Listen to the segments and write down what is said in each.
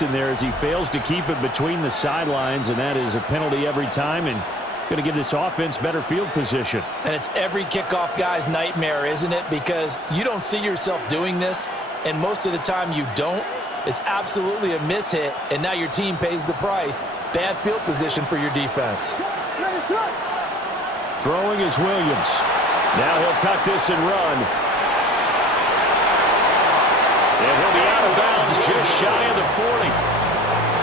sacked in there as he fails to keep it between the sidelines, and that is a penalty every time and going to give this offense better field position. And it's every kickoff guy's nightmare, isn't it? Because you don't see yourself doing this, and most of the time you don't. It's absolutely a mishit, and now your team pays the price. Bad field position for your defense. Throwing is Williams. Now he'll tuck this and run. And he'll be out of bounds just shy of the 40.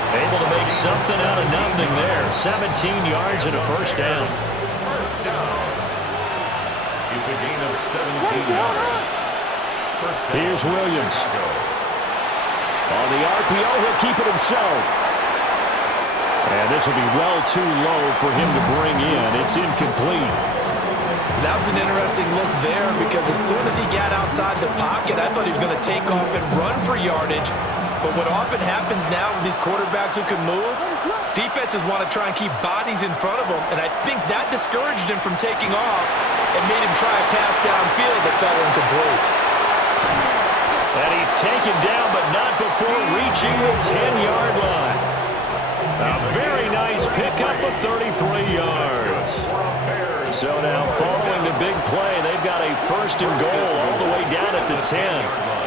Able to make something out of nothing there. 17 yards and a first down. First down. It's a gain of 17 yards. First down. Here's Williams. On the RPO, he'll keep it himself. And this will be well too low for him to bring in. It's incomplete. That was an interesting look there because as soon as he got outside the pocket, I thought he was going to take off and run for yardage. But what often happens now with these quarterbacks who can move, defenses want to try and keep bodies in front of them, and I think that discouraged him from taking off and made him try a pass downfield that fell incomplete. And he's taken down, but not before reaching the 10-yard line. A very nice pickup of 33 yards. So now following the big play, they've got a first and goal all the way down at the 10.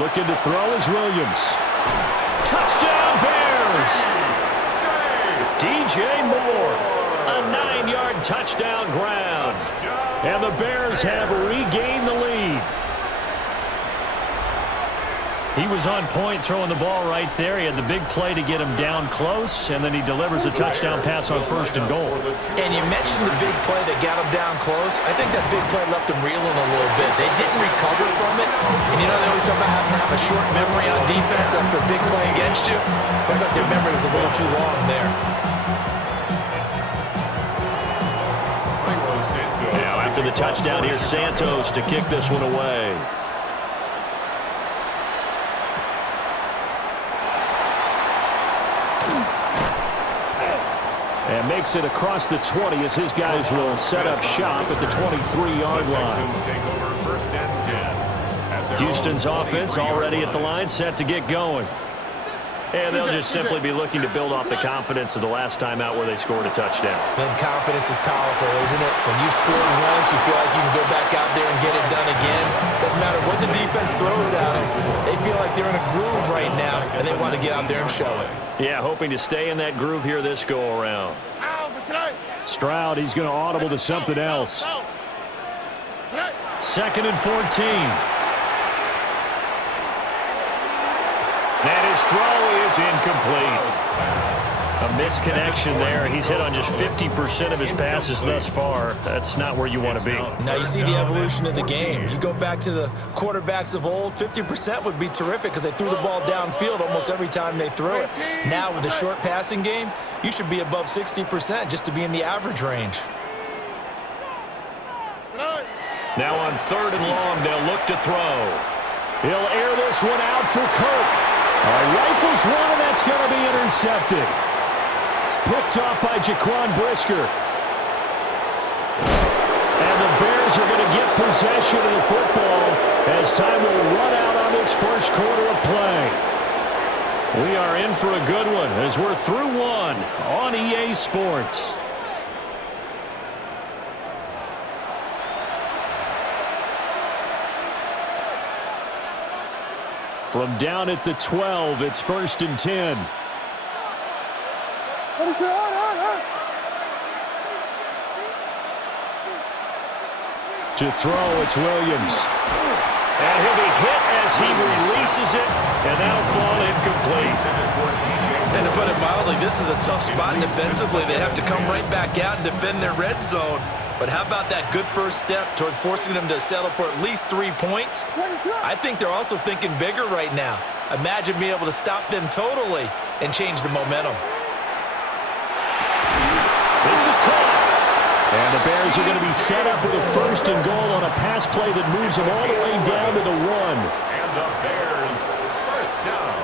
Looking to throw is Williams. Touchdown Bears! DJ Moore, a 9-yard touchdown ground. And the Bears have regained the lead. He was on point throwing the ball right there. He had the big play to get him down close, and then he delivers a touchdown pass on first and goal. And you mentioned the big play that got him down close. I think that big play left him reeling a little bit. They didn't recover from it. And you know, they always talk about having to have a short memory on defense after a big play against you. Looks like their memory was a little too long there. Now after the touchdown, here's Santos to kick this one away. And makes it across the 20 as his guys will set up shop at the 23-yard line. Houston's offense already at the line, set to get going. And they'll just simply be looking to build off the confidence of the last time out where they scored a touchdown. And confidence is powerful, isn't it? When you've scored once, you feel like you can go back out there and get it done again. Doesn't matter what the defense throws at them. They feel like they're in a groove right now, and they want to get out there and show it. Yeah, hoping to stay in that groove here this go-around. Stroud, he's going to audible to something else. 2nd and 14. And his throw is incomplete. A misconnection there. He's hit on just 50% of his passes thus far. That's not where you want to be. Now you see the evolution of the game. You go back to the quarterbacks of old, 50% would be terrific because they threw the ball downfield almost every time they threw it. Now with the short passing game, you should be above 60% just to be in the average range. Now on 3rd and long, they'll look to throw. He'll air this one out for Kirk. Rifles one, and that's going to be intercepted. Picked off by Jaquan Brisker. And the Bears are going to get possession of the football as time will run out on this first quarter of play. We are in for a good one as we're through one on EA Sports. From down at the 12, it's 1st and 10. To throw, it's Williams. And he'll be hit as he releases it, and that'll fall incomplete. And to put it mildly, this is a tough spot defensively. They have to come right back out and defend their red zone. But how about that good first step towards forcing them to settle for at least 3 points? I think they're also thinking bigger right now. Imagine being able to stop them totally and change the momentum. This is caught. And the Bears are going to be set up with a 1st and goal on a pass play that moves them all the way down to the 1. And the Bears, first down.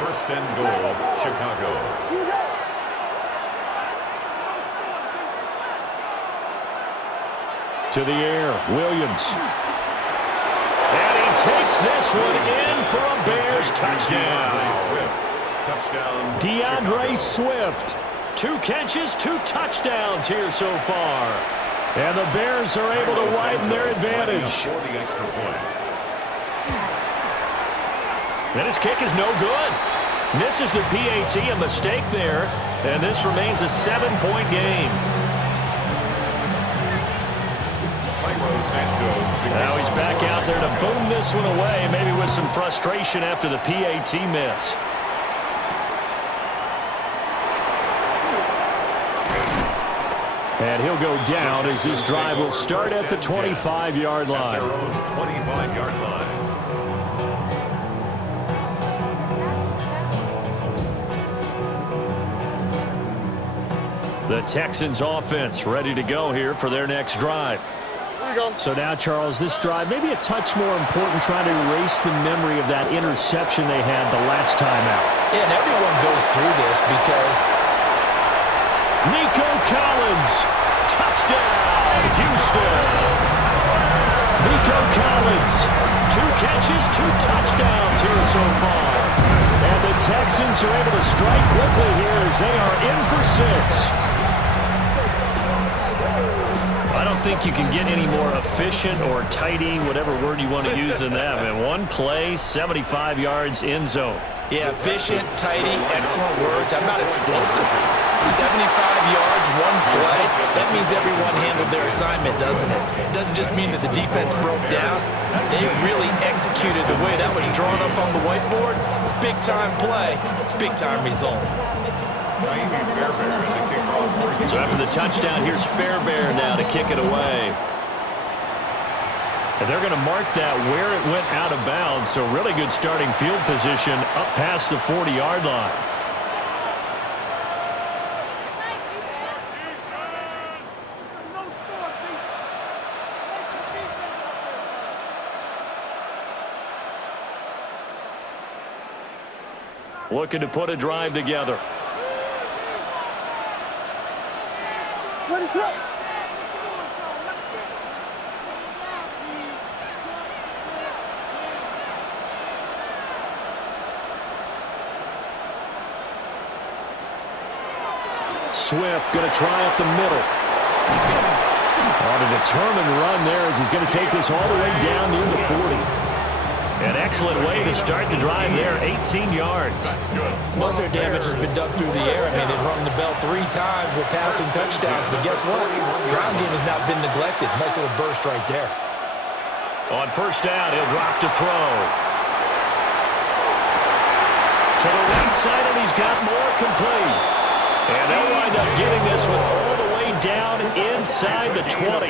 1st and goal, Chicago. To the air, Williams. And he takes this one in for a Bears touchdown. DeAndre Swift. 2 catches, 2 touchdowns here so far. And the Bears are able to widen their advantage. And his kick is no good. Misses the PAT, a mistake there. And this remains a 7-point game. Now he's back out there to boom this one away, maybe with some frustration after the PAT miss. And he'll go down as this drive will start at the 25-yard line. 25-yard line. The Texans offense ready to go here for their next drive. So now, Charles, this drive maybe a touch more important, trying to erase the memory of that interception they had the last time out. Yeah, and everyone goes through this because Nico Collins, touchdown, Houston. Nico Collins, 2 catches, 2 touchdowns here so far. And the Texans are able to strike quickly here as they are in for 6. I don't think you can get any more efficient or tidy, whatever word you want to use in that. Man, 1 play, 75 yards, end zone. Yeah, efficient, tidy, excellent words. How about explosive? 75 yards, 1 play. That means everyone handled their assignment, doesn't it? It doesn't just mean that the defense broke down. They really executed the way that was drawn up on the whiteboard. Big-time play, big-time result. So after the touchdown, here's Fairbairn now to kick it away. And they're going to mark that where it went out of bounds, so really good starting field position up past the 40-yard line. Looking to put a drive together. What is up? Swift going to try up the middle. On a determined run there as he's going to take this all the way down near the 40. An excellent way to start the drive there, 18 yards. Most of their damage has been done through the air. I mean, they've rung the bell 3 times with passing touchdowns, but guess what? Ground game has not been neglected. Nice little burst right there. On first down, he'll drop to throw. To the right side, and he's got more complete. And they'll wind up getting this one all the way down inside the 20.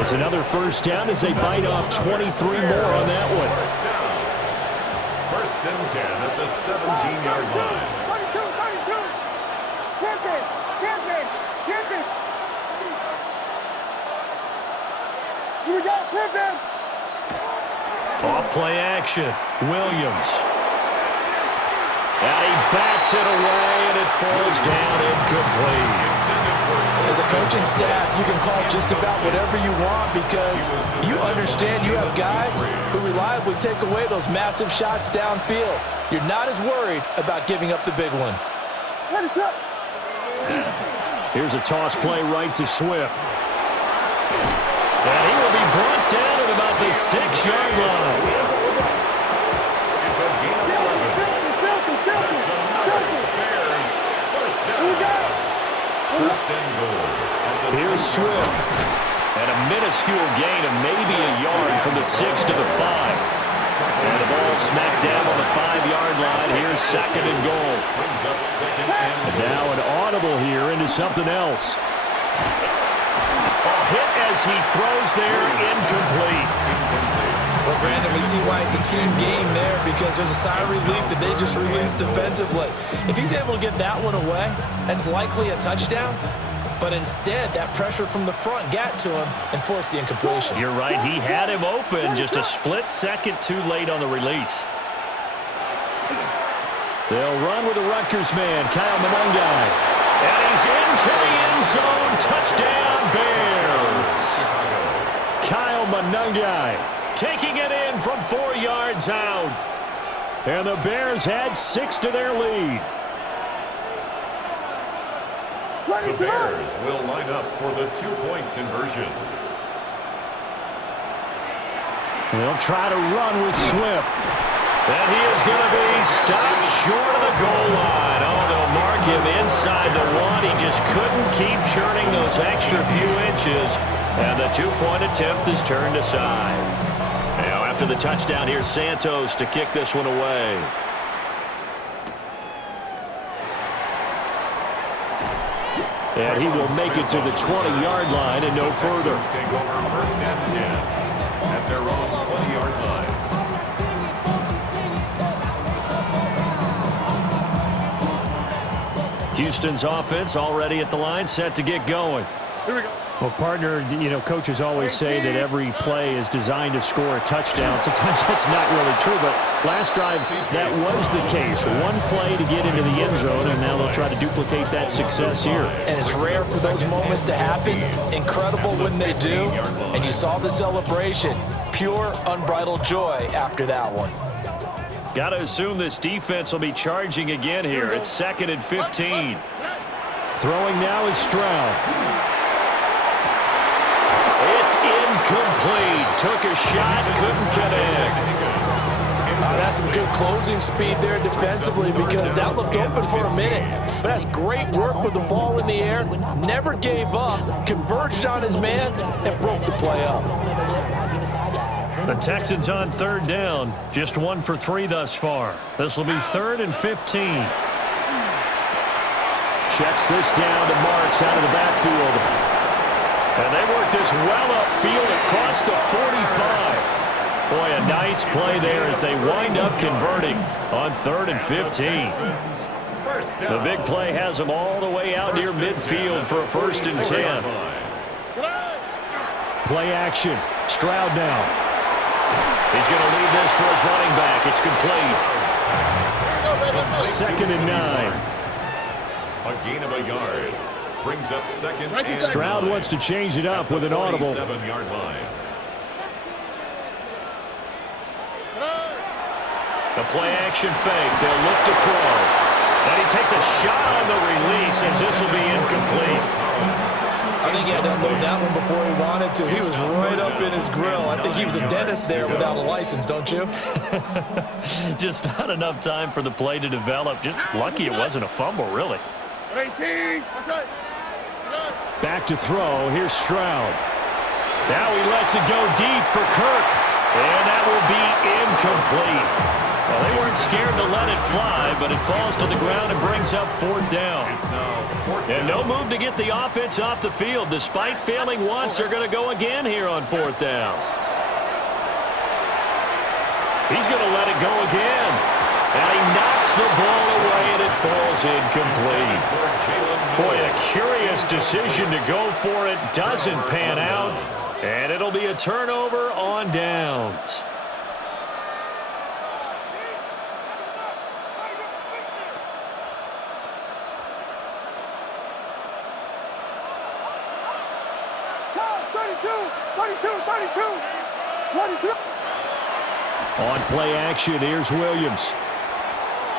It's another first down as they bite off 23 more on that one. First and 10 at the 17-yard line. 32. Pimpin. Here we go, Pimpin. Off play action. Williams. And he bats it away, and it falls down incomplete. As a coaching staff, you can call just about whatever you want because you understand you have guys who reliably take away those massive shots downfield. You're not as worried about giving up the big one. What is up? Here's a toss play right to Swift. And he will be brought down at about the 6-yard line. It's a gain of 11. That's another Bears first down. First and goal. Here's Swift. And a minuscule gain of maybe a yard from the 6 to the 5. And the ball smacked down on the 5-yard line. Here's second and goal. Brings up second and Now an audible here into something else. A hit as he throws there, incomplete. Well, Brandon, we see why it's a team game there because there's a sigh of relief that they just released defensively. If he's able to get that one away, that's likely a touchdown. But instead, that pressure from the front got to him and forced the incompletion. You're right. He had him open, just a split second too late on the release. They'll run with the Rutgers man, Kyle Monangai. And he's into the end zone. Touchdown, Bears. Kyle Monangai. taking it in from 4 yards out. And the Bears add 6 to their lead. The Bears will line up for the 2-point conversion. They'll try to run with Swift. And he is going to be stopped short of the goal line. Oh, they'll mark him inside the 1. He just couldn't keep churning those extra few inches. And the 2-point attempt is turned aside. Now, after the touchdown, here's Santos to kick this one away. And he will make it to the 20-yard line and no further. Take over first and 10 at their own 20-yard line. Houston's offense already at the line, set to get going. Here we go. Well, partner, you know, coaches always say that every play is designed to score a touchdown. Sometimes that's not really true, but last drive, that was the case. One play to get into the end zone, and now they'll try to duplicate that success here. And it's rare for those moments to happen. Incredible when they do. And you saw the celebration. Pure, unbridled joy after that one. Got to assume this defense will be charging again here. It's 2nd and 15. Throwing now is Stroud. It's incomplete. Took a shot, couldn't connect. That's some good closing speed there defensively because that looked open for a minute. But that's great work with the ball in the air. Never gave up, converged on his man, and broke the play up. The Texans on 3rd down. Just 1 for 3 thus far. This will be 3rd and 15. Checks this down to Marks out of the backfield. And they work this well upfield across the 45. Boy, a nice play there as they wind up converting on 3rd and 15. The big play has them all the way out near midfield for a 1st and 10. Play action. Stroud now. He's going to lead this for his running back. It's complete. 2nd and 9. A gain of a yard. Brings up 2nd and Stroud wants to change it up with an audible. 47-yard line. The play action fake. They'll look to throw. And he takes a shot on the release as this will be incomplete. I think he had to unload that one before he wanted to. He was right up in his grill. I think he was a dentist there without a license, don't you? Just not enough time for the play to develop. Just lucky it wasn't a fumble, really. 18. What's that? Back to throw. Here's Stroud. Now he lets it go deep for Kirk. And that will be incomplete. Well, they weren't scared to let it fly, but it falls to the ground and brings up 4th down. And no move to get the offense off the field. Despite failing once, they're going to go again here on 4th down. He's going to let it go again. And he knocks the ball away, and it falls incomplete. Boy, a curious decision to go for it. Doesn't pan out. And it'll be a turnover on downs. On play action, here's Williams.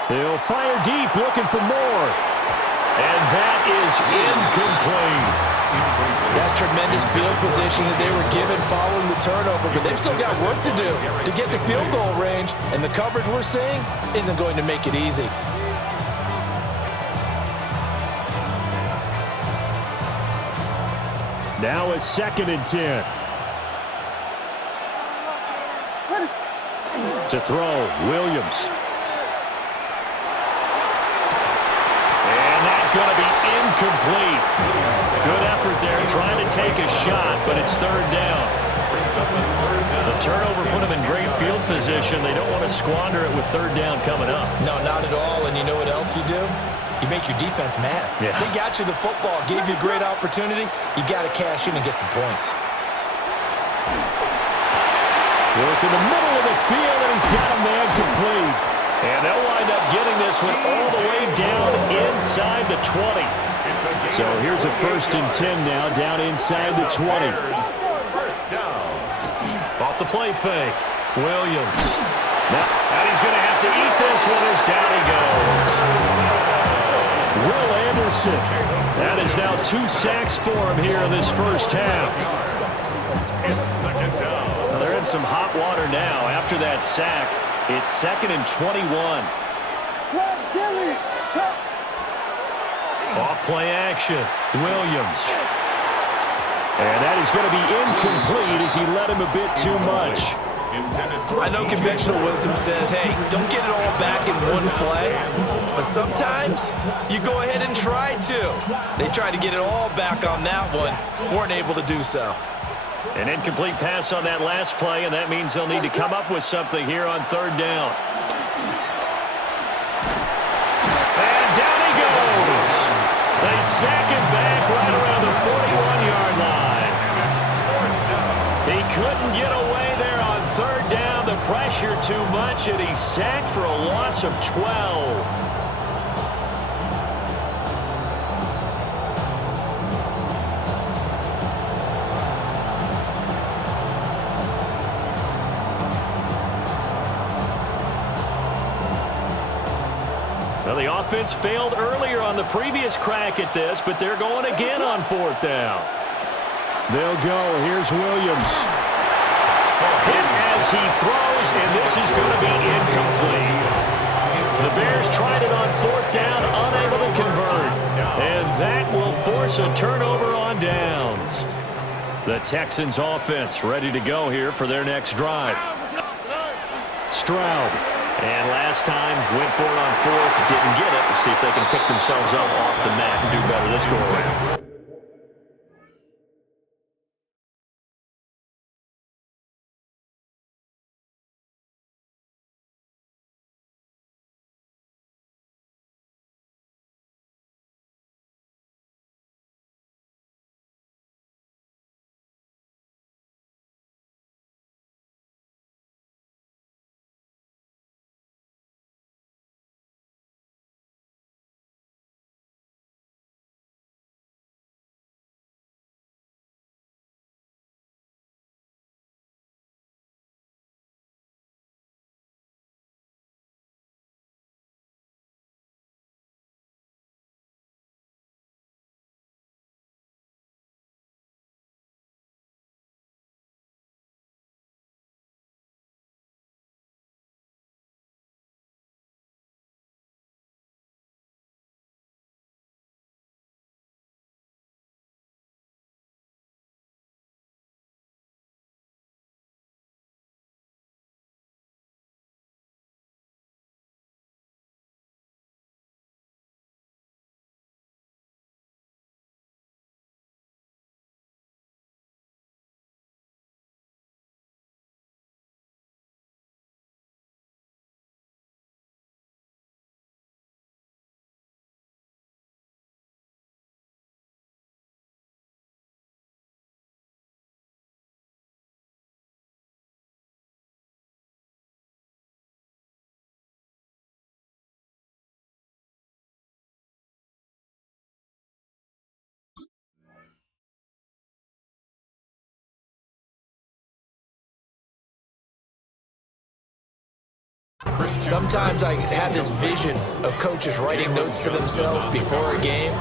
He'll fire deep, looking for more. And that is incomplete. That's tremendous field position that they were given following the turnover, but they've still got work to do to get to field goal range, and the coverage we're seeing isn't going to make it easy. Now a 2nd and 10. To throw, Williams. And that's going to be incomplete. Good effort there trying to take a shot, but it's 3rd down. The turnover put them in great field position. They don't want to squander it with 3rd down coming up. No, not at all. And you know what else you do? You make your defense mad. Yeah. They got you the football, gave you a great opportunity. You got to cash in and get some points. Work in the middle of the field, and he's got a man complete. And they'll wind up getting this one all the way down inside the 20. So here's a 1st and 10 now, down inside the 20. First down. Off the play fake. Williams. And he's going to have to eat this one as down he goes. Will Anderson. That is now 2 sacks for him here in this first half. Well, they're in some hot water now. After that sack, it's 2nd and 21. Off play action. Williams. And that is going to be incomplete as he let him a bit too much. I know conventional wisdom says, hey, don't get it all back in one play. But sometimes you go ahead and try to. They tried to get it all back on that one. Weren't able to do so. An incomplete pass on that last play, and that means they'll need to come up with something here on 3rd down. And down he goes. They sack him back right around the 41-yard line. He couldn't get away there on 3rd down. The pressure too much, and he's sacked for a loss of 12. Well, the offense failed earlier on the previous crack at this, but they're going again on 4th down. They'll go. Here's Williams. Hit as he throws, and this is going to be incomplete. The Bears tried it on 4th down, unable to convert. And that will force a turnover on downs. The Texans offense ready to go here for their next drive. Stroud. And last time, went for it on 4th, didn't get it. We'll see if they can pick themselves up off the mat and do better this go around. Sometimes I have this vision of coaches writing notes to themselves before a game,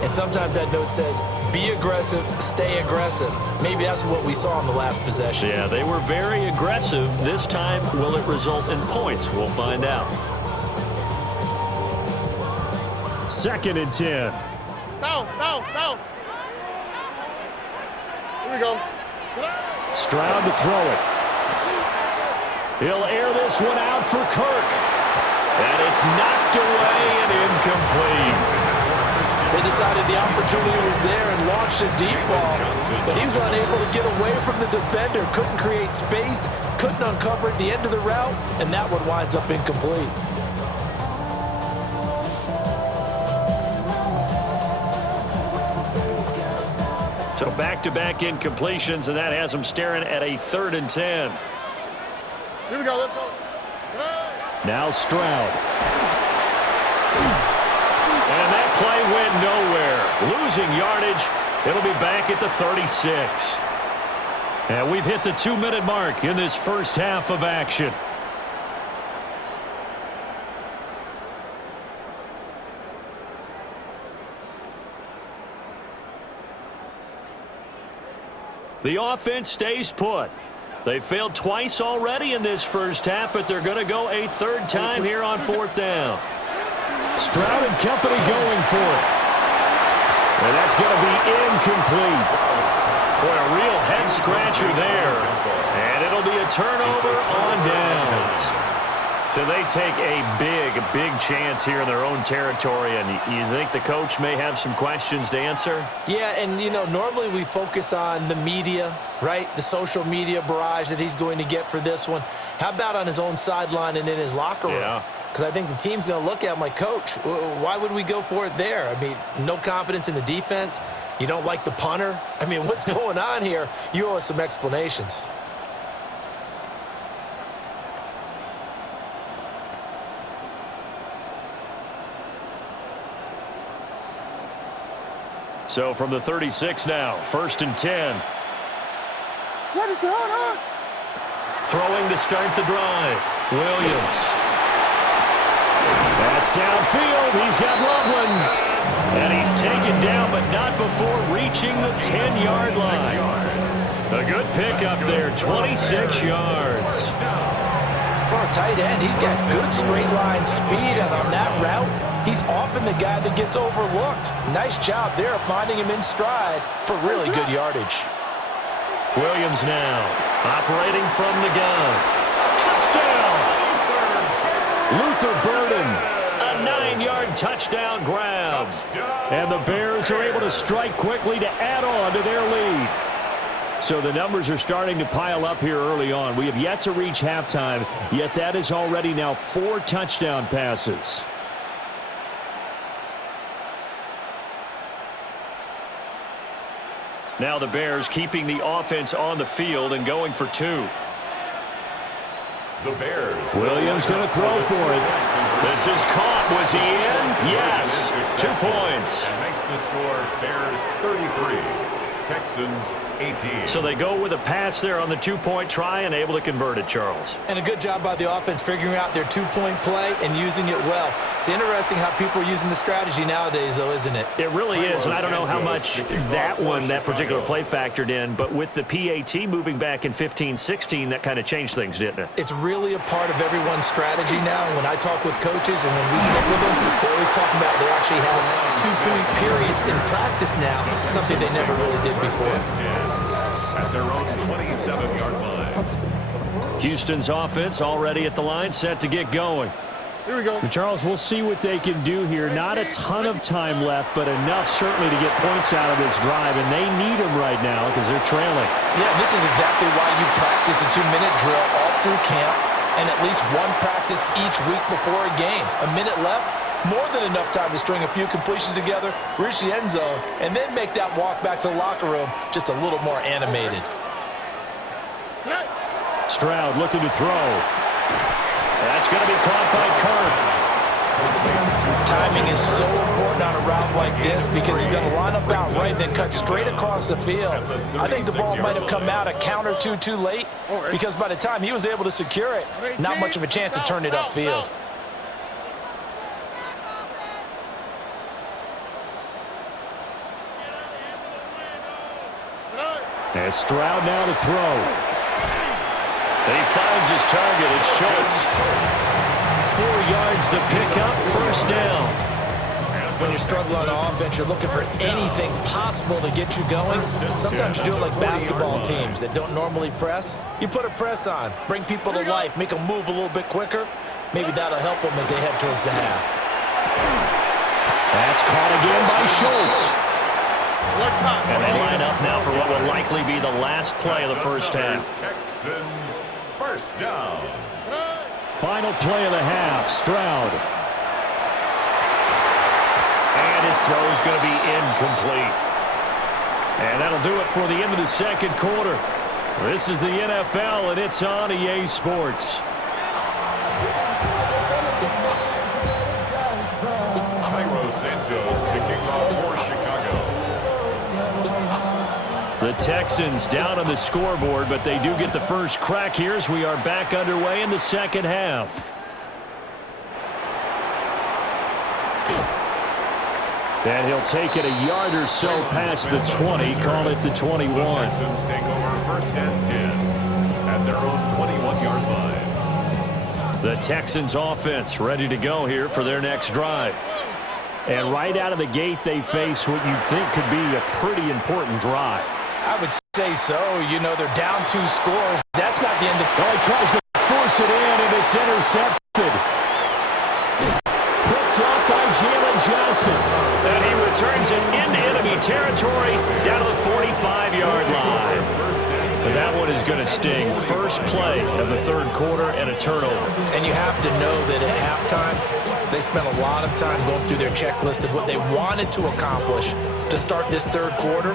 and sometimes that note says, be aggressive, stay aggressive. Maybe that's what we saw in the last possession. Yeah, they were very aggressive. This time, will it result in points? We'll find out. 2nd and 10. Down. Here we go. Stroud to throw it. He'll air this one out for Kirk. And it's knocked away and incomplete. They decided the opportunity was there and launched a deep ball, but he was unable to get away from the defender, couldn't create space, couldn't uncover at the end of the route, and that one winds up incomplete. So back-to-back incompletions, and that has them staring at a 3rd and 10. Here we go, let's go. Now Stroud. And that play went nowhere. Losing yardage. It'll be back at the 36. And we've hit the 2-minute mark in this first half of action. The offense stays put. They failed twice already in this first half, but they're going to go a third time here on 4th down. Stroud and company going for it. And that's going to be incomplete. Boy, a real head-scratcher there. And it'll be a turnover on downs. So they take a big chance here in their own territory, and you think the coach may have some questions to answer? Yeah, and, you know, normally we focus on the media, right? The social media barrage that he's going to get for this one. How about on his own sideline and in his locker room? Yeah. Because I think the team's going to look at him like, Coach, why would we go for it there? I mean, no confidence in the defense. You don't like the punter. I mean, what's going on here? You owe us some explanations. So from the 36 now, 1st and 10. What is going on? Throwing to start the drive. Williams. That's downfield. He's got Loveland. And he's taken down, but not before reaching the 10-yard line. A good pickup there, 26 yards. For a tight end, he's got good straight line speed, and on that route, he's often the guy that gets overlooked. Nice job there finding him in stride for really good yardage. Williams now operating from the gun. Touchdown! Luther Burden. A 9-yard touchdown grab. And the Bears are able to strike quickly to add on to their lead. So the numbers are starting to pile up here early on. We have yet to reach halftime, yet that is already now 4 touchdown passes. Now the Bears keeping the offense on the field and going for 2. The Bears. Williams going to throw for it. This is caught. Was he in? Yes. 2 points. And makes the score Bears 33. Texans 18. So they go with a pass there on the 2-point try and able to convert it, Charles. And a good job by the offense figuring out their 2-point play and using it well. It's interesting how people are using the strategy nowadays, though, isn't it? It really is, and I don't know how much that particular play factored in, but with the PAT moving back in 15-16, that kind of changed things, didn't it? It's really a part of everyone's strategy now. When I talk with coaches and when we sit with them, they're always talking about they actually have 2-point periods in practice now, something they never really did before. At their own 27-yard line. Houston's offense already at the line, set to get going. Here we go. Charles, we'll see what they can do here. Not a ton of time left, but enough certainly to get points out of this drive, and they need them right now because they're trailing. Yeah, this is exactly why you practice a 2-minute drill all through camp and at least one practice each week before a game. A minute left. More than enough time to string a few completions together, reach the end zone, and then make that walk back to the locker room just a little more animated. Stroud looking to throw. That's going to be caught by Kirk. Timing is so important on a route like this because he's going to line up out right, then cut straight across the field. I think the ball might have come out a count or two too late because by the time he was able to secure it, not much of a chance to turn it upfield. And Stroud now to throw. And he finds his target. It's Schultz. 4 yards the pickup, 1st down. When you struggle on offense, you're looking for anything possible to get you going. Sometimes you do it like basketball teams that don't normally press. You put a press on, bring people to life, make them move a little bit quicker. Maybe that'll help them as they head towards the half. That's caught again by Schultz. And they line up now for what will likely be the last play of the first half. Texans 1st down. Final play of the half, Stroud. And his throw is going to be incomplete. And that'll do it for the end of the 2nd quarter. This is the NFL, and it's on EA Sports. Santos to kick off for Chicago. The Texans down on the scoreboard, but they do get the first crack here as we are back underway in the second half. And he'll take it a yard or so past the 20, call it the 21. The Texans take over first and 10 at their own 21-yard line. The Texans offense ready to go here for their next drive. And right out of the gate, they face what you think could be a pretty important drive. I would say so. You know, they're down 2 scores. That's not the end of it. Well, he tries to force it in, and it's intercepted. Picked up by Jalen Johnson. And he returns it into enemy territory down to the 45-yard line. But that one is going to sting. First play of the third quarter and a turnover. And you have to know that at halftime, they spent a lot of time going through their checklist of what they wanted to accomplish to start this third quarter.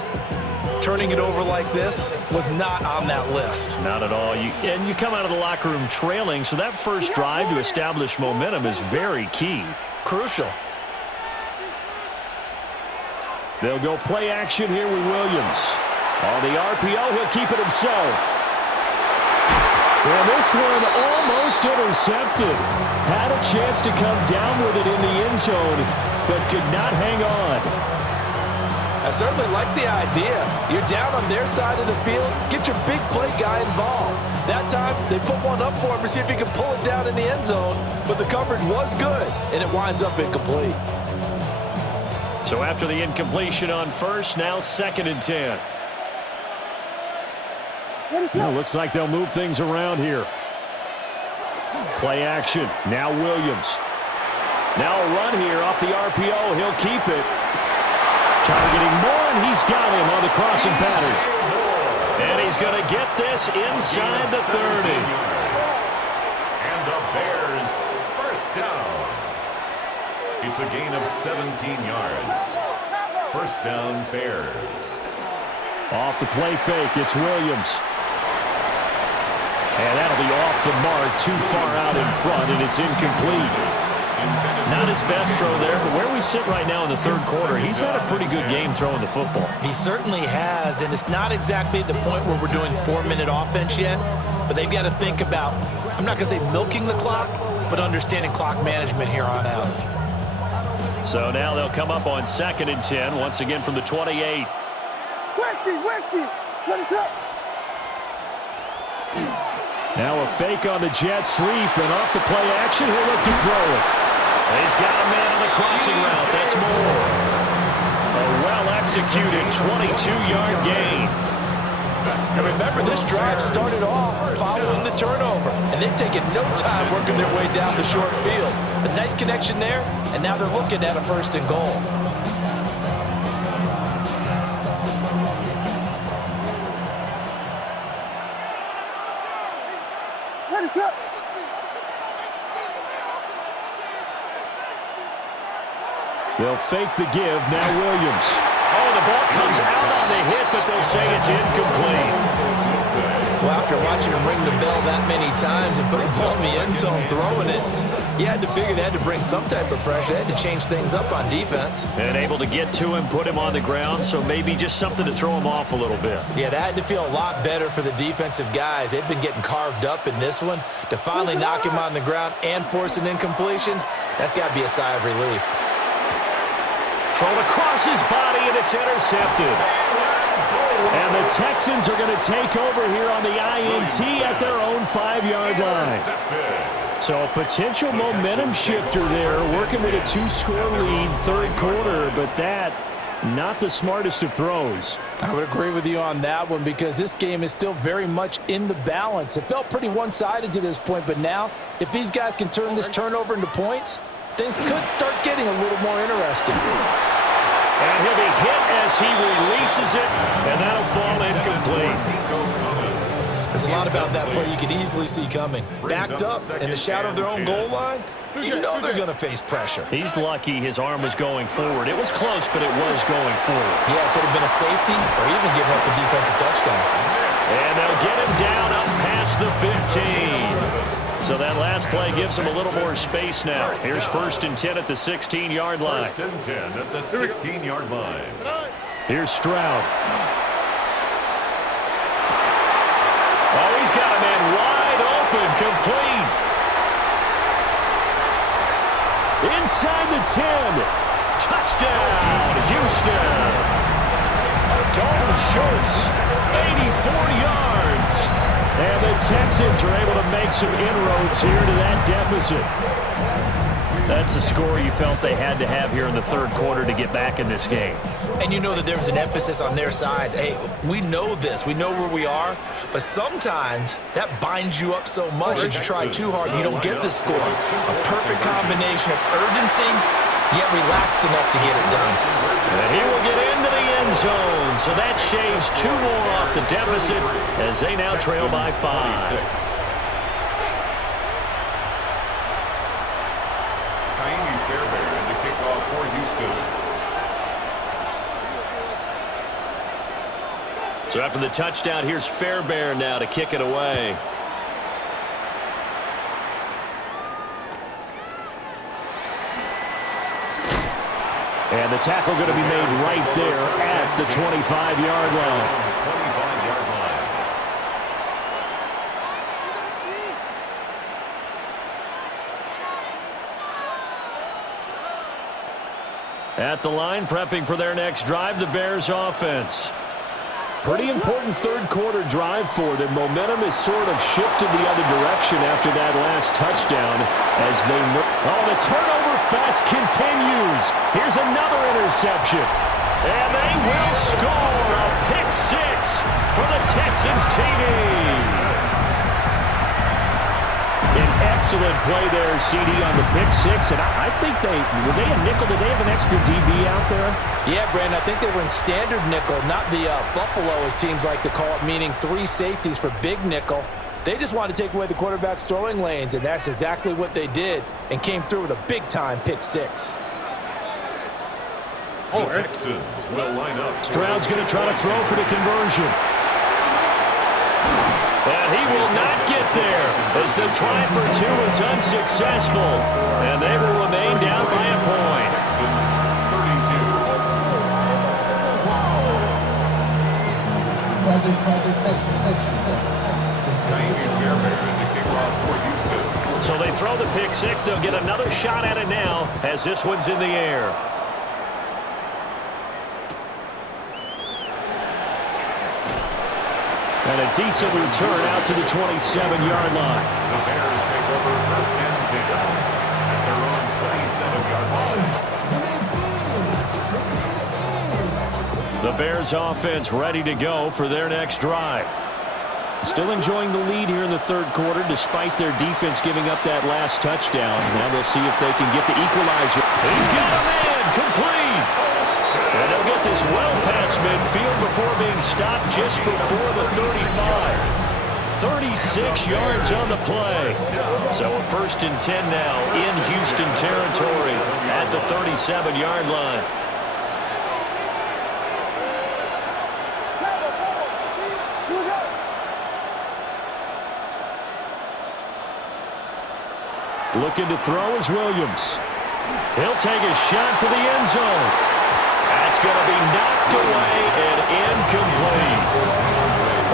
Turning it over like this was not on that list. Not at all. And you come out of the locker room trailing, so that first drive to establish momentum is very key. Crucial. They'll go play action here with Williams. On the RPO, he'll keep it himself. And this one almost intercepted. Had a chance to come down with it in the end zone, but could not hang on. I certainly like the idea. You're down on their side of the field. Get your big play guy involved. That time, they put one up for him to see if he can pull it down in the end zone, but the coverage was good, and it winds up incomplete. So after the incompletion on first, now 2nd and 10. Well, looks like they'll move things around here. Play action. Now Williams. Now a run here off the RPO. He'll keep it. Targeting Moore, and he's got him on the crossing pattern. And he's going to get this inside the 30. And the Bears first down. It's a gain of 17 yards. First down, Bears. Off the play fake, it's Williams. And that'll be off the mark, too far out in front, and it's incomplete. Not his best throw there, but where we sit right now in the third quarter, he's had a pretty good game throwing the football. He certainly has, and it's not exactly at the point where we're doing 4-minute offense yet, but they've got to think about, I'm not going to say milking the clock, but understanding clock management here on out. So now they'll come up on 2nd and 10, once again from the 28. Whiskey, let it up. Now a fake on the jet sweep, and off the play action, he'll look to throw it. He's got a man on the crossing route. That's Moore. A well-executed 22-yard gain. And remember, this drive started off following the turnover, and they've taken no time working their way down the short field. A nice connection there, and now they're looking at a 1st and goal. Let it up. They'll fake the give. Now Williams. Oh, the ball comes out on the hit, but they'll say it's incomplete. Well, after watching him ring the bell that many times and put the ball in the end zone throwing it, you had to figure they had to bring some type of pressure. They had to change things up on defense. And able to get to him, put him on the ground, so maybe just something to throw him off a little bit. Yeah, that had to feel a lot better for the defensive guys. They've been getting carved up in this one. To finally knock him on the ground and force an incompletion, that's got to be a sigh of relief. Thrown across his body, and it's intercepted. And the Texans are going to take over here on the INT at their own 5-yard line. So a potential momentum shifter there, working with a 2-score lead, third quarter, but that, not the smartest of throws. I would agree with you on that one because this game is still very much in the balance. It felt pretty one-sided to this point, but now, if these guys can turn this turnover into points, things could start getting a little more interesting. And he'll be hit as he releases it, and that'll fall incomplete. There's a lot about that play you could easily see coming. Backed up in the shadow of their own goal line, you know they're going to face pressure. He's lucky his arm was going forward. It was close, but it was going forward. Yeah, it could have been a safety or even giving up a defensive touchdown. And they'll get him down up past the 15. So that last play gives him a little more space now. Here's 1st and 10 at the 16-yard line. 1st and 10 at the 16-yard line. Here's Stroud. inside the 10. Touchdown, Houston. Dalton Schultz, 84 yards. And the Texans are able to make some inroads here to that deficit. That's a score you felt they had to have here in the third quarter to get back in this game. And you know that there was an emphasis on their side. Hey, we know this. We know where we are. But sometimes that binds you up so much that you try too hard and you don't get the score. A perfect combination of urgency, yet relaxed enough to get it done. And he will get into the end zone. So that shaves 2 more off the deficit as they now trail by 5. So after the touchdown, here's Fairbairn now to kick it away. And the tackle going to be made right there at the 25-yard line. At the line, prepping for their next drive, the Bears offense. Pretty important third quarter drive for them. Momentum has sort of shifted the other direction after that last touchdown as they move. Oh, the turnover fest continues. Here's another interception. And they will score a pick 6 for the Texans TD. An excellent play there, CD, on the pick 6. And I think were they a nickel? Did they have an extra DB out there? Yeah, Brandon, I think they were in standard nickel, not the Buffalo, as teams like to call it, meaning 3 safeties for big nickel. They just wanted to take away the quarterback's throwing lanes, and that's exactly what they did and came through with a big-time pick 6. The Texans will line up. Stroud's going to try to throw for the conversion. And he will not get there as the try for 2 is unsuccessful. And they will remain down by a point. Texans 32. So they throw the pick 6. They'll get another shot at it now as this one's in the air. And a decent return out to the 27-yard line. The Bears take over first and 10 at their own 27-yard line. The Bears offense ready to go for their next drive. Still enjoying the lead here in the third quarter despite their defense giving up that last touchdown. Now they'll see if they can get the equalizer. He's got a man complete. And they'll get this well past midfield before being stopped just before the 35. 36 yards on the play. So a first and 10 now in Houston territory at the 37-yard line. Looking to throw is Williams. He'll take a shot for the end zone. That's going to be knocked away and incomplete.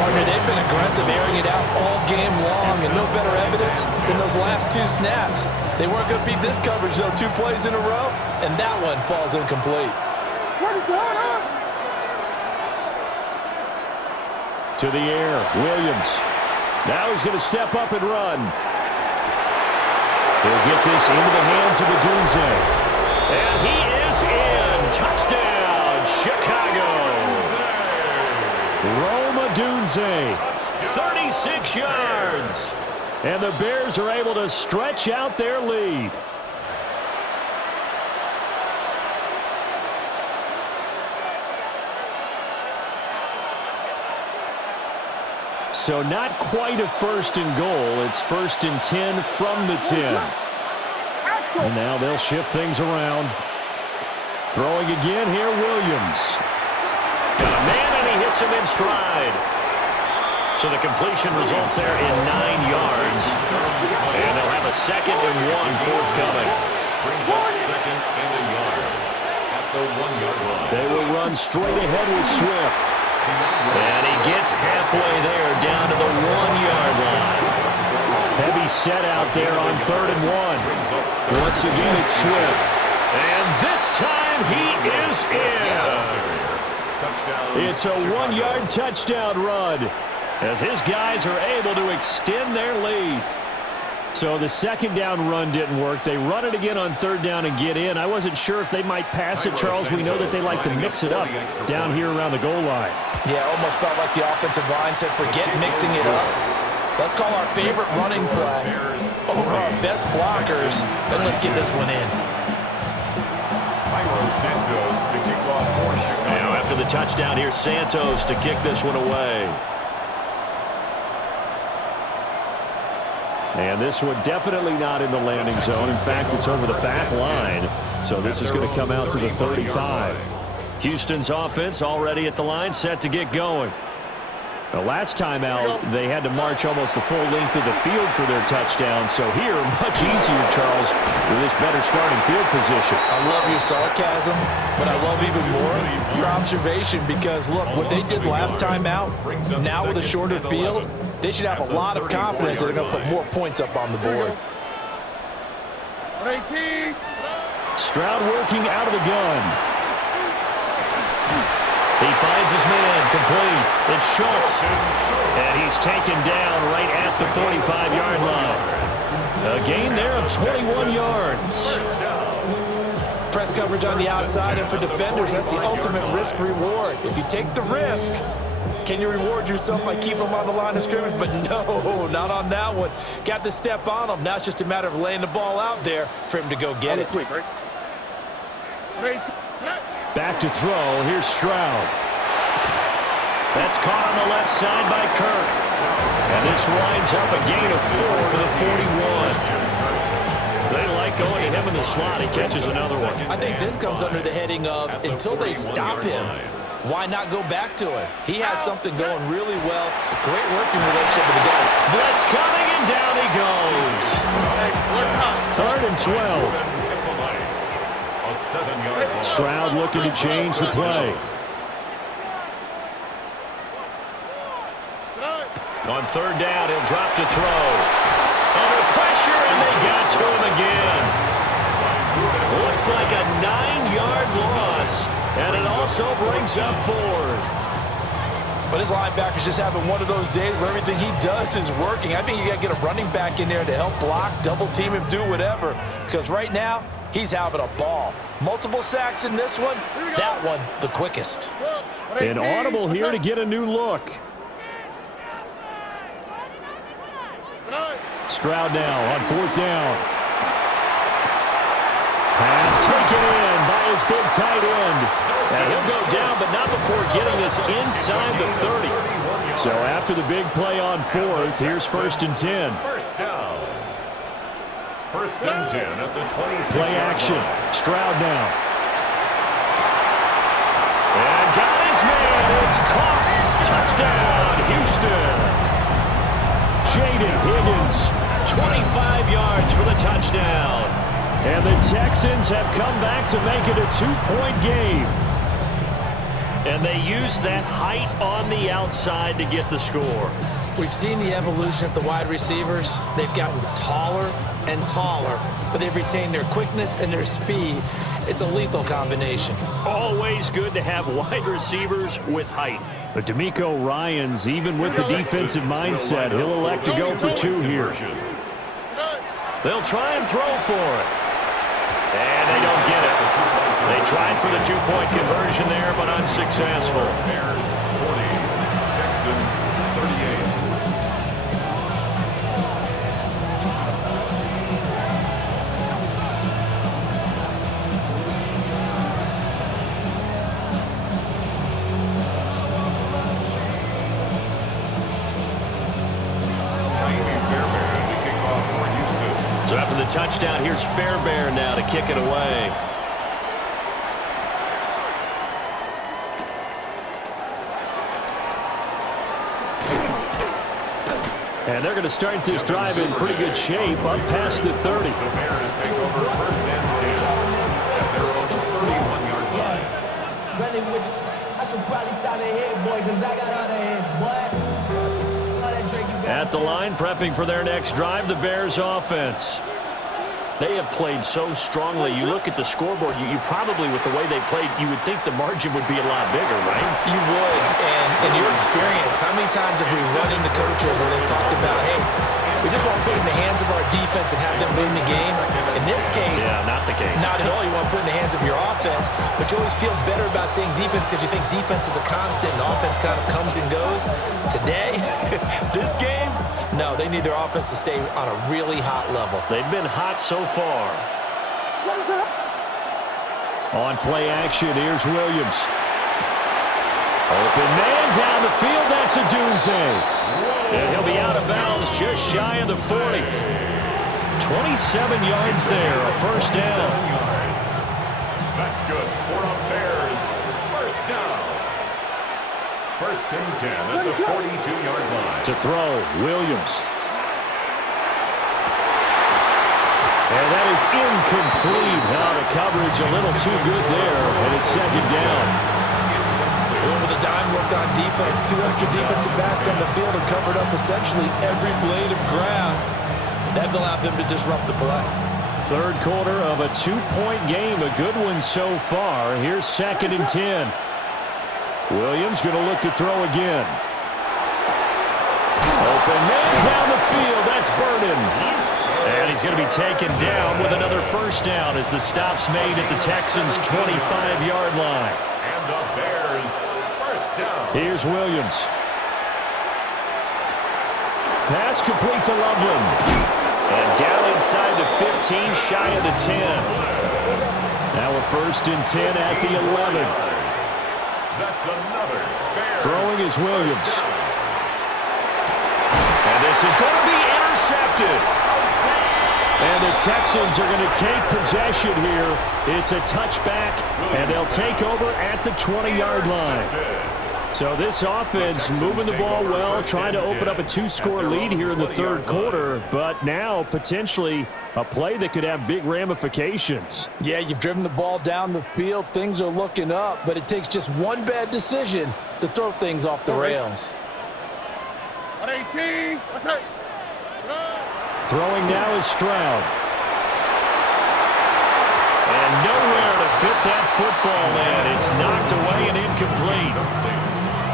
Partner, they've been aggressive, airing it out all game long, and no better evidence than those last 2 snaps. They weren't going to beat this coverage, though, 2 plays in a row, and that one falls incomplete. To the air, Williams. Now he's going to step up and run. He'll get this into the hands of Odunze. And he is in. Touchdown, Chicago. Rome Odunze. 36 yards. And the Bears are able to stretch out their lead. So not quite a first and goal. It's first and 10 from the 10. And now they'll shift things around. Throwing again here, Williams. Got a man, and he hits him in stride. So the completion results there in 9 yards. And they'll have a 2nd and 1 forthcoming. Brings up 2nd and a yard at the 1-yard line. They will run straight ahead with Swift. And he gets halfway there down to the 1-yard line. Heavy set out there on 3rd and 1. Brings up Once again, it's Swift. And this time he is in. Yes. It's a 1-yard touchdown run as his guys are able to extend their lead. So the second down run didn't work. They run it again on third down and get in. I wasn't sure if they might pass it, Charles. We know that they like to mix it up down here around the goal line. Yeah, almost felt like the offensive line said, forget mixing it up. Let's call our favorite running play over our best blockers, and let's get this one in. Now after the touchdown, here's Santos to kick this one away. And this one definitely not in the landing zone. In fact, it's over the back line. So this is going to come out to the 35. Houston's offense already at the line, set to get going. The last time out, they had to march almost the full length of the field for their touchdown. So here, much easier, Charles, with this better starting field position. I love your sarcasm, but I love even more your observation because, look, what they did last time out, now with a shorter field, they should have a lot of confidence that they're going to put more points up on the board. Stroud working out of the gun. He finds his man, complete. It's Schultz. And he's taken down right at the 45-yard line. A gain there of 21 yards. Press coverage on the outside, and for defenders, that's the ultimate risk-reward. If you take the risk, can you reward yourself by keeping them on the line of scrimmage? But no, not on that one. Got the step on him. Now it's just a matter of laying the ball out there for him to go get it. Back to throw. Here's Stroud. That's caught on the left side by Kirk. And this winds up a gain of 4 to the 41. They like going to him in the slot. He catches another one. I think this comes under the heading of until they stop him, why not go back to it? He has something going really well. Great working relationship with the guy. Blitz coming, and down he goes. 3rd and 12. Stroud looking to change the play. On 3rd down, he'll drop to throw. Under pressure, and they got to him again. Looks like a 9-yard loss, and it also brings up 4th. But his linebackers just having one of those days where everything he does is working. I think you got to get a running back in there to help block, double team him, do whatever. Because right now, he's having a ball. Multiple sacks in this one. That one, the quickest. An audible here to get a new look. Stroud now on 4th down. Pass taken in by his big tight end. And he'll go down, but not before getting this inside the 30. So after the big play on 4th, here's 1st and 10. First down. 1st and 10 at the 26. Play action. Stroud now. And got his man. It's caught. Touchdown, Houston. Jaden Higgins. 25 yards for the touchdown. And the Texans have come back to make it a 2-point game. And they use that height on the outside to get the score. We've seen the evolution of the wide receivers. They've gotten taller and taller, but they've retained their quickness and their speed. It's a lethal combination. Always good to have wide receivers with height. But D'Amico Ryans, even with the defensive mindset, he'll elect to go for 2 here. They'll try and throw for it. And they don't get it. They tried for the 2-point conversion there, but unsuccessful. Bears 40, Texans 38. So after the touchdown, here's Fairbairn now to kick it away. And they're going to start this drive in pretty good shape up past the 30. The Bears take over 1st and 10 at their own 31-yard line. I should probably sign ahead, boy, because I got other heads, boy. At the line, prepping for their next drive, the Bears offense. They have played so strongly. You look at the scoreboard, you probably, with the way they played, you would think the margin would be a lot bigger, right? You would, and in your experience, how many times have we run into coaches where they've talked about, hey, we just want to put it in the hands of our defense and have them win the game? In this case, yeah, not the case. Not at all. You want to put it in the hands of your offense, but you always feel better about saying defense because you think defense is a constant and offense kind of comes and goes. Today, this game, no, they need their offense to stay on a really hot level. They've been hot so far. On play action, here's Williams. Open man down the field. That's a Dunze. And he'll be out of bounds just shy of the 40. 27 yards there, a first down. That's good for a Bears first down. First and 10 at the 42-yard line. To throw, Williams. And that is incomplete. Out of coverage, a little too good there, and it's second down. With a dime look on defense, 2 extra defensive backs on the field and covered up essentially every blade of grass. That allowed them to disrupt the play. Third quarter of a 2-point game, a good one so far. Here's second and 10. Williams going to look to throw again. Open man down the field. That's Burden. And he's going to be taken down with another first down as the stop's made at the Texans' 25-yard line. And the Bears first down. Here's Williams. Pass complete to Loveland. And down inside the 15, shy of the 10. Now a first and 10 at the 11. That's another Bears. Throwing is Williams. And this is going to be intercepted. And the Texans are going to take possession here. It's a touchback, and they'll take over at the 20-yard line. So this offense moving the ball well, trying to open up a 2-score lead here in the third quarter, but now potentially a play that could have big ramifications. Yeah, you've driven the ball down the field. Things are looking up, but it takes just one bad decision to throw things off the rails. 118. What's up? Throwing now is Stroud. And nowhere to fit that football in. It's knocked away and incomplete.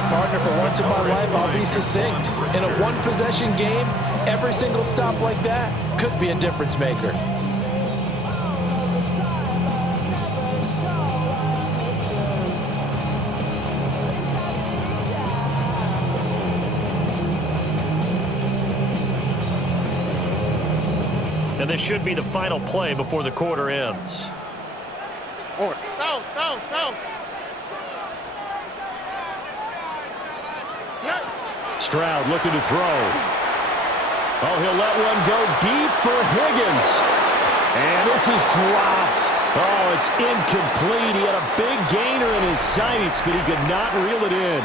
Partner, for once in my life, I'll be succinct. In a one-possession game, every single stop like that could be a difference maker. And this should be the final play before the quarter ends. Go. Stroud looking to throw. Oh, he'll let one go deep for Higgins. And this is dropped. Oh, it's incomplete. He had a big gainer in his sights, but he could not reel it in.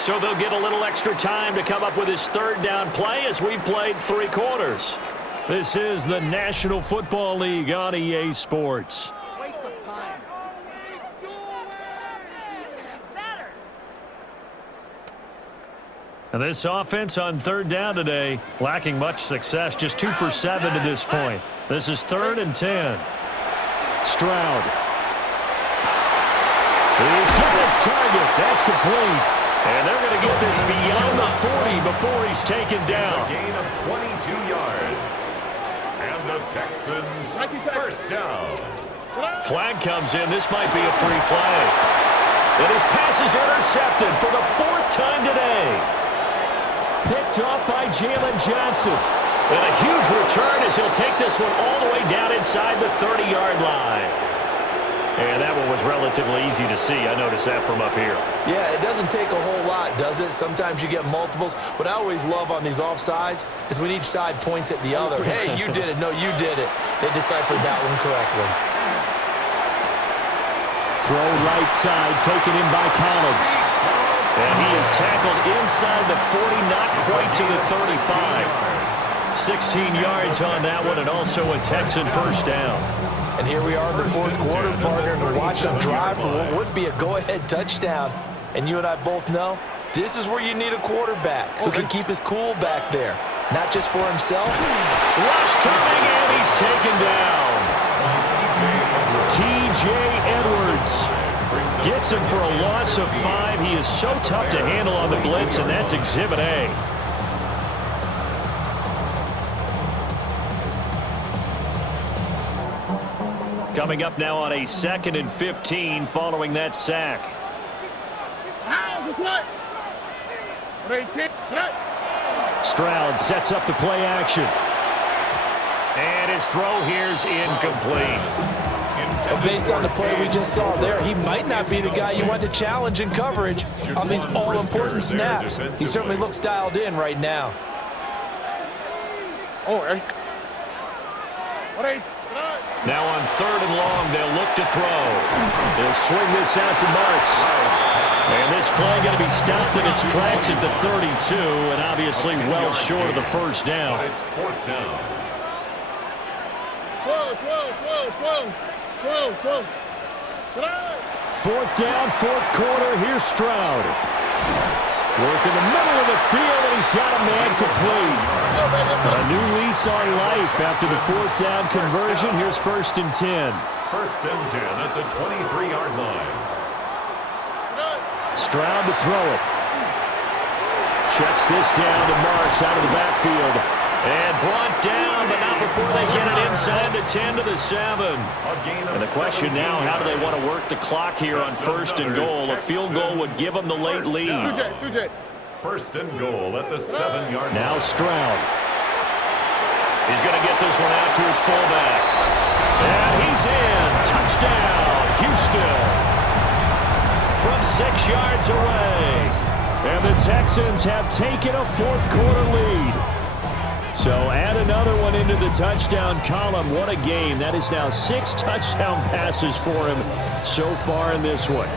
So they'll get a little extra time to come up with his third down play as we've played 3 quarters. This is the National Football League on EA Sports. Waste of time. And this offense on third down today, lacking much success, just 2 for 7 to this point. This is 3rd and 10. Stroud. He's got his target. That's complete. And they're going to get this beyond the 40 before he's taken down. A gain of 22 yards. And the Texans first down. Flag comes in. This might be a free play. And his pass is intercepted for the 4th time today. Picked off by Jalen Johnson. And a huge return as he'll take this one all the way down inside the 30-yard line. And that one was relatively easy to see. I noticed that from up here. Yeah, it doesn't take a whole lot, does it? Sometimes you get multiples. What I always love on these offsides is when each side points at the other. Hey, you did it. No, you did it. They deciphered that one correctly. Throw right side, taken in by Collins. And he is tackled inside the 40, not quite to the 35. 16 yards on that one, and also a Texan first down. And here we are in the 4th quarter, partner, and we're watching them drive for what would be a go-ahead touchdown. And you and I both know this is where you need a quarterback who can keep his cool back there. not just for himself. Rush coming, and he's taken down. T.J. Edwards gets him for a loss of 5. He is so tough to handle on the blitz, and that's Exhibit A. Coming up now on a 2nd and 15 following that sack. Stroud sets up the play action. And his throw here's incomplete. But based on the play we just saw there, he might not be the guy you want to challenge in coverage on these all-important snaps. He certainly looks dialed in right now. Now on 3rd and long, they'll look to throw. They'll swing this out to Marks. And this play going to be stopped in its tracks at the 32, and obviously well short of the first down. It's 4th down. 4th down, 4th quarter. Here's Stroud. Work in the middle of the field, and he's got a man complete. A new lease on life after the 4th down conversion. Here's 1st and 10. 1st and 10 at the 23-yard line. Stroud to throw it. Checks this down to Marks out of the backfield. And brought down, but not before they get it inside the 10 to the 7. And the question now, how do they want to work the clock here on 1st and goal? A field goal would give them the late lead. 1st and goal at the 7-yard line. Now Stroud. He's going to get this one out to his fullback. And he's in. Touchdown, Houston. From 6 yards away. And the Texans have taken a 4th quarter lead. So add another one into the touchdown column. What a game. That is now 6 touchdown passes for him so far in this one.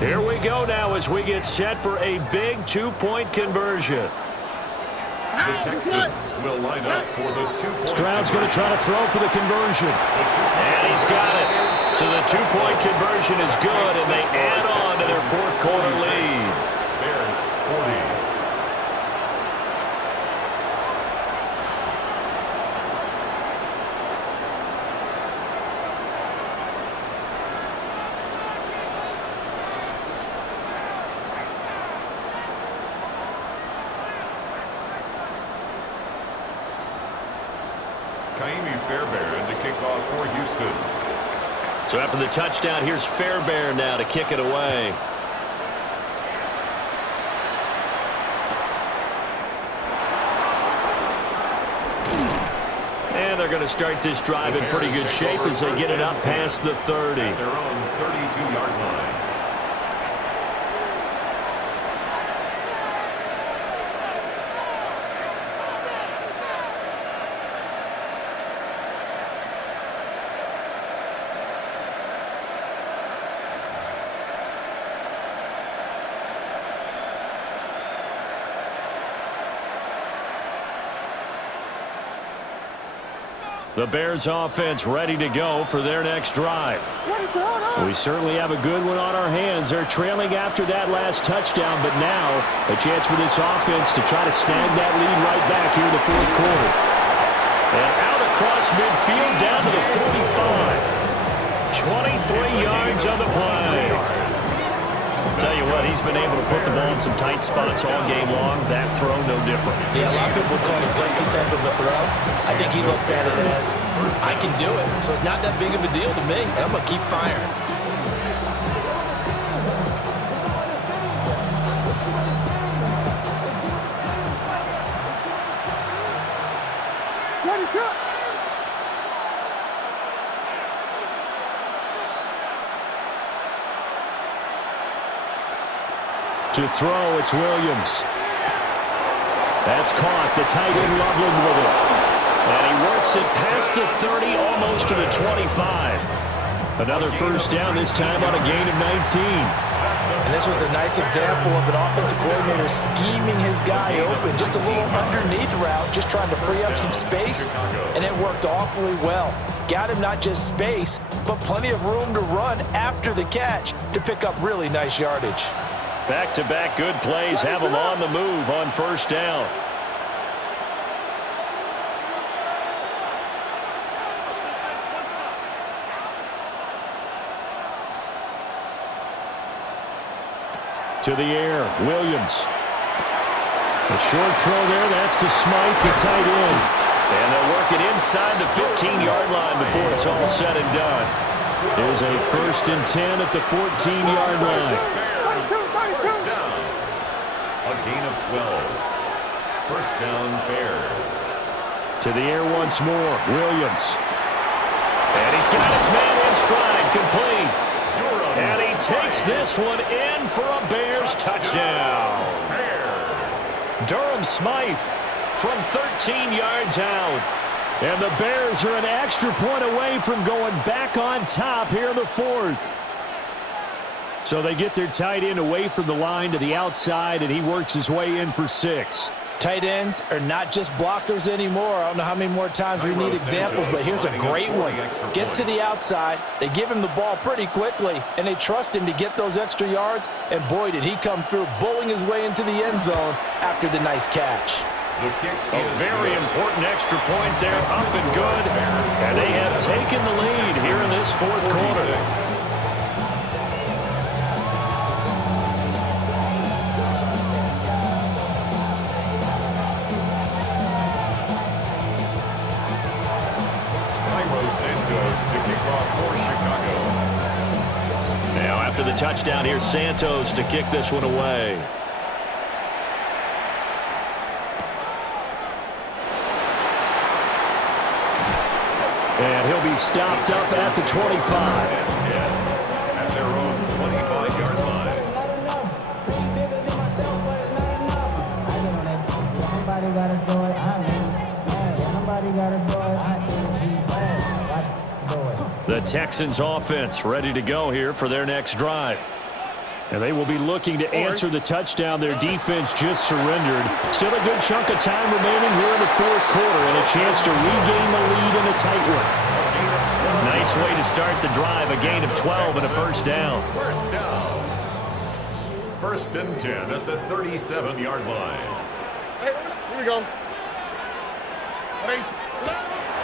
Here we go now as we get set for a big 2-point conversion. The Texans will line up for the 2-point. Stroud's going to try to throw for the conversion. And he's got it. So the 2-point conversion is good, and they add on to their 4th quarter lead. Bears 40. To kick off for Houston. So after the touchdown, here's Fairbairn now to kick it away. And they're going to start this drive in pretty good shape as they get it up past the 30. At their own 32-yard line. The Bears offense ready to go for their next drive. We certainly have a good one on our hands. They're trailing after that last touchdown, but now a chance for this offense to try to snag that lead right back here in the 4th quarter. And out across midfield down to the 45. 23 yards on the play. Tell you what, he's been able to put the ball in some tight spots all game long. That throw, no different. Yeah, a lot of people would call it a gutsy type of a throw. I think he looks at it as, I can do it, so it's not that big of a deal to me, and I'm going to keep firing. To throw, it's Williams. That's caught. The tight end Loveland with it. And he works it past the 30, almost to the 25. Another 1st down, this time on a gain of 19. And this was a nice example of an offensive coordinator scheming his guy open. Just a little underneath route, just trying to free up some space, and it worked awfully well. Got him not just space, but plenty of room to run after the catch to pick up really nice yardage. Back-to-back good plays have them on the move on first down. To the air, Williams. A short throw there, that's to Smythe, the tight end. And they'll work it inside the 15-yard line before it's all said and done. There's a 1st and 10 at the 14-yard line. First down. A gain of 12. First down, Bears. To the air once more, Williams. And he's got his man in stride, complete. And he takes this one in for a Bears touchdown. Durham Smythe from 13 yards out. And the Bears are an extra point away from going back on top here in the 4th. So they get their tight end away from the line to the outside, and he works his way in for 6. Tight ends are not just blockers anymore. I don't know how many more times we need examples, but here's a great one. Gets to the outside, they give him the ball pretty quickly, and they trust him to get those extra yards, and boy, did he come through, bowling his way into the end zone after the nice catch. A very important extra point there, up and good, and they have taken the lead here in this 4th quarter. Now after the touchdown, here's Santos to kick this one away. And he'll be stopped up at the 25. At their own 25-yard line. Somebody got to do it. Somebody got to do it. The Texans offense ready to go here for their next drive. And they will be looking to answer the touchdown their defense just surrendered. Still a good chunk of time remaining here in the 4th quarter and a chance to regain the lead in a tight one. Nice way to start the drive, a gain of 12 and a first down. First down. 1st and 10 at the 37-yard line. Hey, here we go.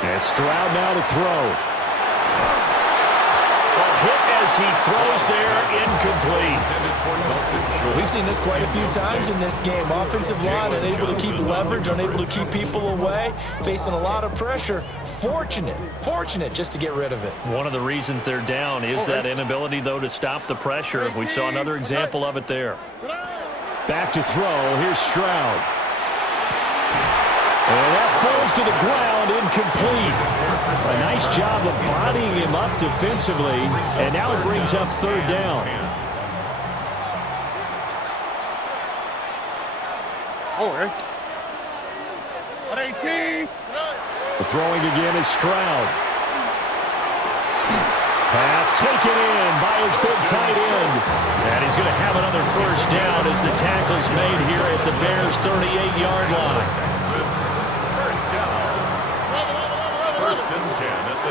And Stroud now to throw. Hit as he throws there, incomplete. We've seen this quite a few times in this game. Offensive line unable to keep leverage, unable to keep people away, facing a lot of pressure. Fortunate just to get rid of it. One of the reasons they're down is that inability, though, to stop the pressure. We saw another example of it there. Back to throw. Here's Stroud. And that falls to the ground, incomplete. A nice job of bodying him up defensively, and now it brings up 3rd down. Throwing again is Stroud. Pass taken in by his big tight end. And he's going to have another first down as the tackle's made here at the Bears' 38-yard line.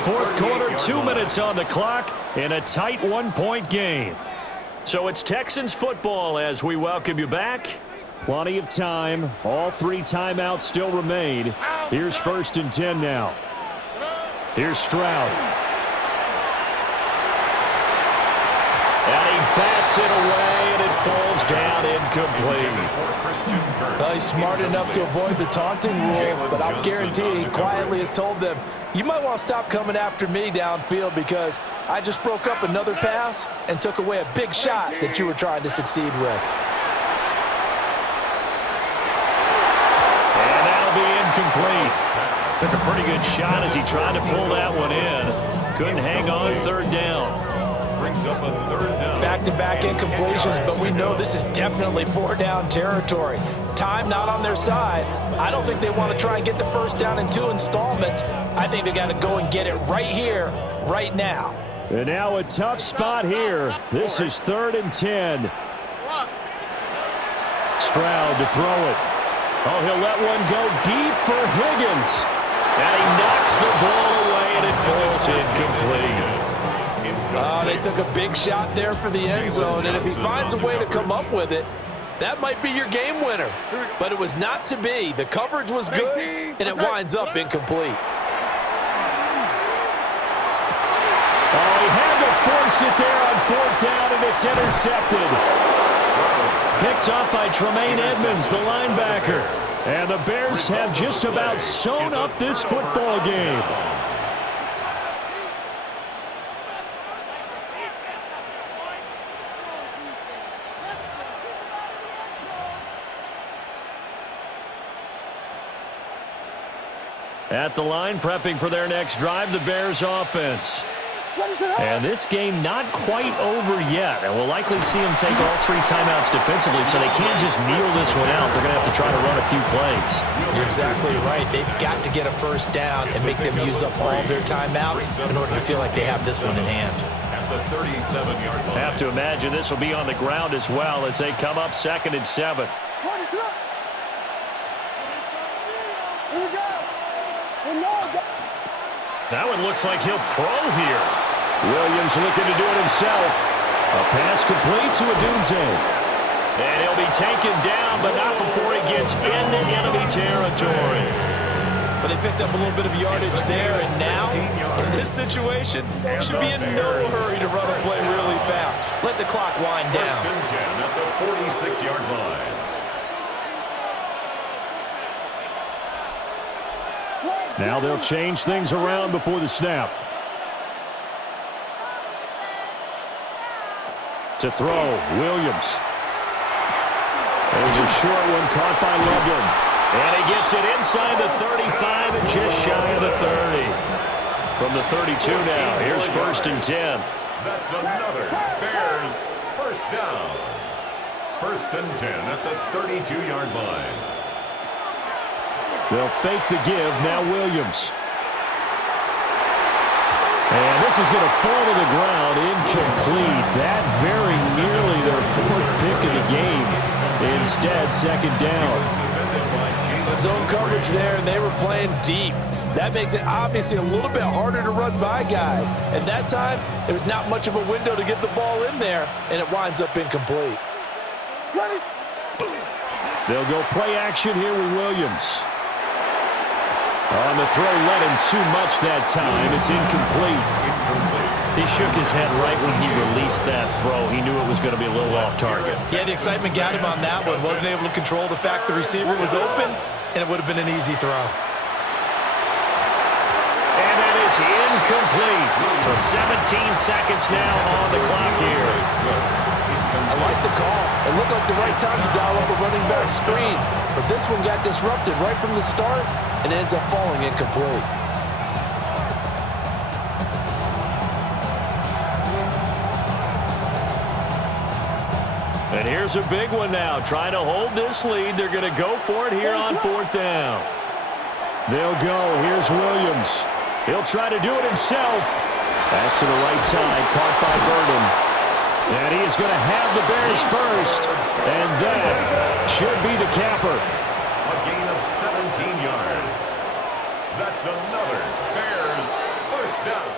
4th quarter, 2 minutes on the clock, in a tight 1-point game. So it's Texans football as we welcome you back. Plenty of time. All 3 timeouts still remain. Here's 1st and 10 now. Here's Stroud. And he bats it away, and it falls down incomplete. Well, he's smart enough to avoid the taunting rule, but I'll guarantee he quietly has told them, you might want to stop coming after me downfield because I just broke up another pass and took away a big shot that you were trying to succeed with. And that'll be incomplete. Took a pretty good shot as he tried to pull that one in. Couldn't hang on, 3rd down. Brings up a 3rd down. Back-to-back incompletions, but we know this is definitely 4-down territory. Time not on their side. I don't think they want to try and get the first down in 2 installments. I think they got to go and get it right here, right now. And now a tough spot here. This is 3rd and 10. Stroud to throw it. Oh, he'll let one go deep for Higgins. And he knocks the ball away, and it falls incomplete. They took a big shot there for the end zone, and if he finds a way to come up with it, that might be your game winner. But it was not to be. The coverage was good, and it winds up incomplete. Oh, he had to force it there on 4th down, and it's intercepted. Picked up by Tremaine Edmonds, the linebacker. And the Bears have just about sewn up this football game. At the line, prepping for their next drive, the Bears offense. And this game not quite over yet. And we'll likely see them take all 3 timeouts defensively, so they can't just kneel this one out. They're going to have to try to run a few plays. You're exactly right. They've got to get a first down and make them use up all their timeouts in order to feel like they have this one in hand. At the 37-yard line. Have to imagine this will be on the ground as well as they come up 2nd and 7. That one looks like he'll throw here. Williams looking to do it himself. A pass complete to Odunze. And he'll be taken down, but not before he gets into enemy territory. But they picked up a little bit of yardage there, and now, in this situation, should be in no hurry to run a play really fast. Let the clock wind down. 1st and 10 at the 46-yard line. Now they'll change things around before the snap. To throw, Williams. There's a short one caught by Loveland. And he gets it inside the 35 and just shy of the 30. From the 32 now, here's 1st and 10. That's another Bears first down. 1st and 10 at the 32-yard line. They'll fake the give, now Williams. And this is going to fall to the ground, incomplete. That very nearly their 4th pick of the game. Instead, 2nd down. Zone coverage there, and they were playing deep. That makes it obviously a little bit harder to run by guys. And that time, there was not much of a window to get the ball in there, and it winds up incomplete. They'll go play action here with Williams. On the throw, led him too much that time. It's incomplete. He shook his head right when he released that throw. He knew it was going to be a little off target. Yeah, the excitement got him on that one. Wasn't able to control the fact the receiver was open, and it would have been an easy throw. And that is incomplete. So 17 seconds now on the clock here. I like the call. It looked like the right time to dial up a running back screen. But this one got disrupted right from the start and ends up falling incomplete. And here's a big one now. Trying to hold this lead. They're going to go for it here on 4th down. They'll go. Here's Williams. He'll try to do it himself. Pass to the right side. Caught by Burden. And he is going to have the Bears first. And that should be the capper. A gain of 17 yards. That's another Bears first down.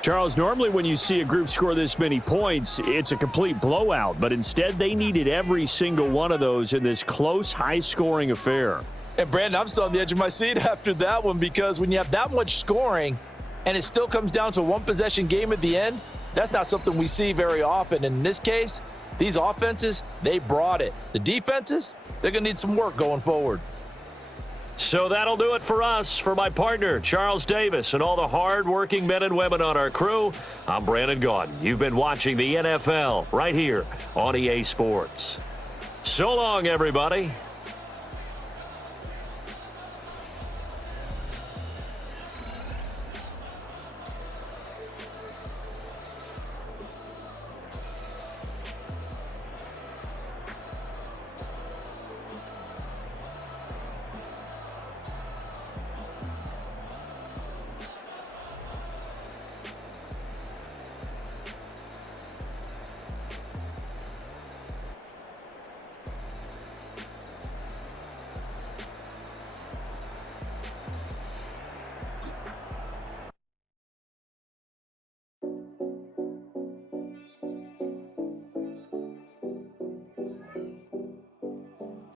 Charles, normally when you see a group score this many points, it's a complete blowout. But instead, they needed every single one of those in this close, high-scoring affair. And, Brandon, I'm still on the edge of my seat after that one because when you have that much scoring and it still comes down to a one-possession game at the end, that's not something we see very often. In this case, these offenses, they brought it. The defenses, they're going to need some work going forward. So that'll do it for us. For my partner, Charles Davis, and all the hard-working men and women on our crew, I'm Brandon Gaudin. You've been watching the NFL right here on EA Sports. So long, everybody.